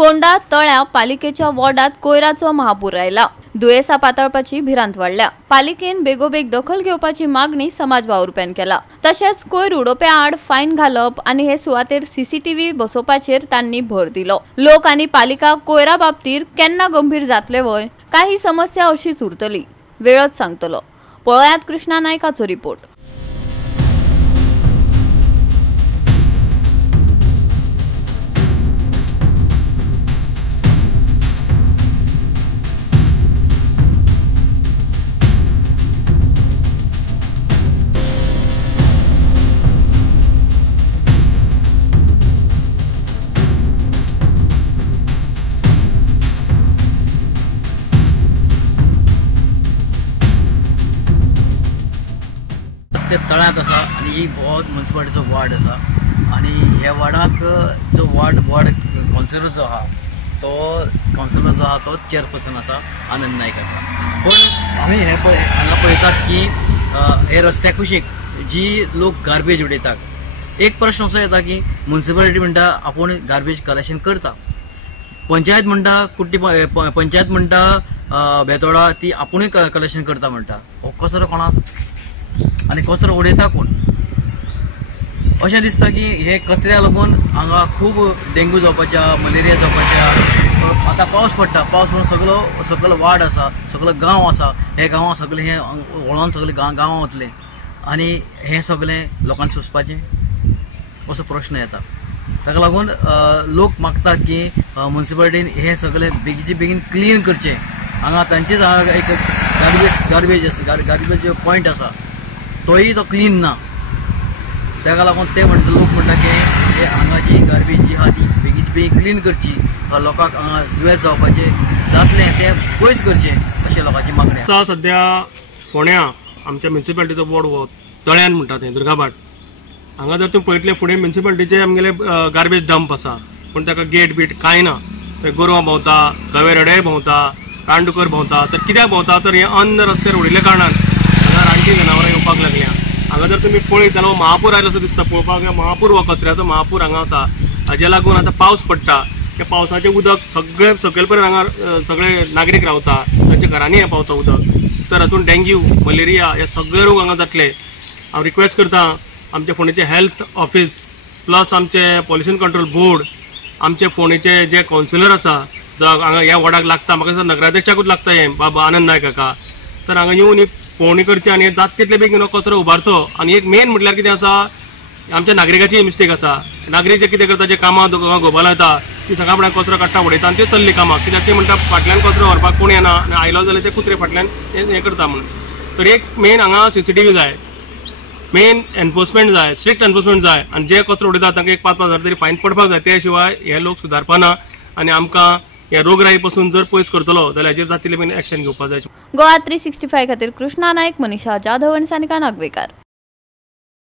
फोंडा तळ्या पालिकेच्या वॉर्डात कोयराचो महापूर आयला। दुयेसां पातळपाची भिरांत वाडल्या। पालिकेन बेगोबेग दखल घेवपाची मागणी समाज वावुरप्यान केला। तशेंच कोयर उडोवप्या आड फायन घालप आनी हे सुवातेर सीसीटीव्ही बसोवपाचेर तांणी भर दिलो। लोक आनी पालिका कोयरा बाबतीत केन्ना गंभीर जातले वय काही समस्या अशीच उरतली, वेळच सांगतलो। पळयात कृष्णा नायकाचो रिपोर्ट। ते तळ्यात आसा आनी ही बहुत म्युनिसिपालिटीचो वॉर्ड आसा आनी ह्या वॉर्डाक जो वॉर्ड कावन्सिलर जो आहा तो चेअरपर्सन आसा आनंद नायक आसा। पण आमी हे हांगा पळयतात की हे रस्त्या कुशीक जी लोक गार्बेज उडयतात, एक प्रश्न असो येता की म्युनिसिपालिटी म्हणटा आपूण गार्बेज कलेक्शन करता, पंचायत म्हणटा पंचायत म्हणटा बेतोडा ती आपुणूय कलेक्शन करता म्हणटा। हो कसरो कोणाक आनी कचरो उडयता कोण? अशें दिसता की हे कचऱ्या लागून हांगा खूब डेंग्यू जावपाच्या, मलेरिया जावपाच्या। आतां पावस पडटा, पावस पडून सगळो वाड आसा, सगळो गांव आसा, हे गांवां सगळे हे व्हळोन सगळे गांवां वतले आनी हे सगळे लोकांक सोंसपाचें असो प्रश्न येता। ताका लागून लोक मागतात की म्युनिसिपालिटीन हे सगळे बेगीचे बेगीन क्लीन करचें। हांगा तांचेच एक गार्बेज पॉयंट आसा तोय तो क्लीन ना, ताका लागून ते म्हणटा लोक म्हणटा की हांगाची गार्बेज जी आहा ती बेगीची बेगीन क्लीन करची, लोकांक हांगा दुयेंस जावपाचे जातले ते पयस करचे अशें लोकांची मागणी आसा। सध्या फोंड्या आमच्या म्युनिसिपालिटीचो वॉर्ड हो तळ्यान म्हणटा ते दुर्गाबाट हांगा जर तुम्ही पळयतले फुडें म्युनिसिपालिटीचे आमगेले गार्बेज डंप आसा, पण ताका गेट बीट कांय ना। थंय गोरवां भोंवता, गवेरेडे भोंवता, रानडुकर भोंवता। तर कित्याक भोंवता तर हे अन्न रस्त्यार उडयल्या कारणान हांगा रानटी जनावरां येवपाक लागल्या। हांगा जर तुमी पळयत जाल्यार महापूर आयलो असो दिसता पळोवपाक। महापूर हो कचऱ्याचो महापूर हांगा आसा। हाजे लागून आतां पावस पडटा, त्या पावसाचें उदक सगळे सकयल पर्यंत हांगा सगळे नागरीक रावता, तांच्या घरांनी हें पावता उदक। तर हातूंत डेंग्यू, मलेरिया हे सगळे रोग हांगा जातले। हांव रिक्वेस्ट करता आमचे फोंडेचे हेल्थ ऑफिस प्लस आमचे पॉल्युशन कंट्रोल बोर्ड, आमचे फोंडेचे जे कावन्सिलर आसा जो हांगा ह्या वॉर्डाक लागता, म्हाका दिसता नगराध्यक्षाकूच लागता हे बाबा आनंद नायक काका, तर हांगा येवन एक पोवणी करची आनी जात तितले बेगीन कचरो उबारचो। आनी एक मेन म्हटल्यार कितें आसा, आमच्या नागरिकाची मिस्टेक आसा। नागरीक जे कितें करता, जे कामां घोबलायता ती सकाळ फुडें कचरो काडटा उडयता आनी ते चल्ली कामां, कित्याक ते म्हणटा फाटल्यान कचरो व्हरपाक कोण येना आनी आयलो जाल्यार ते कुत्रे फाटल्यान हें करता म्हणून। तर एक मेन हांगा सीसीटीव्ही जाय, मेन एनफोर्समेंट जाय, स्ट्रिक्ट एनफोर्समेंट जाय आनी जे कचरो उडयता तांकां एक 5,000 तरी फायन पडपाक जाय। त्या शिवाय हे लोक सुदारपाना आनी आमकां ह्या रोगराई पासून जर पयस करतलो जाल्यार हाचेर जातले बेगीन एक्शन घेवपाक जाय। गोवा 365 खातीर कृष्णा नायक, मनीषा जाधव आनी सानिका नागवेकर।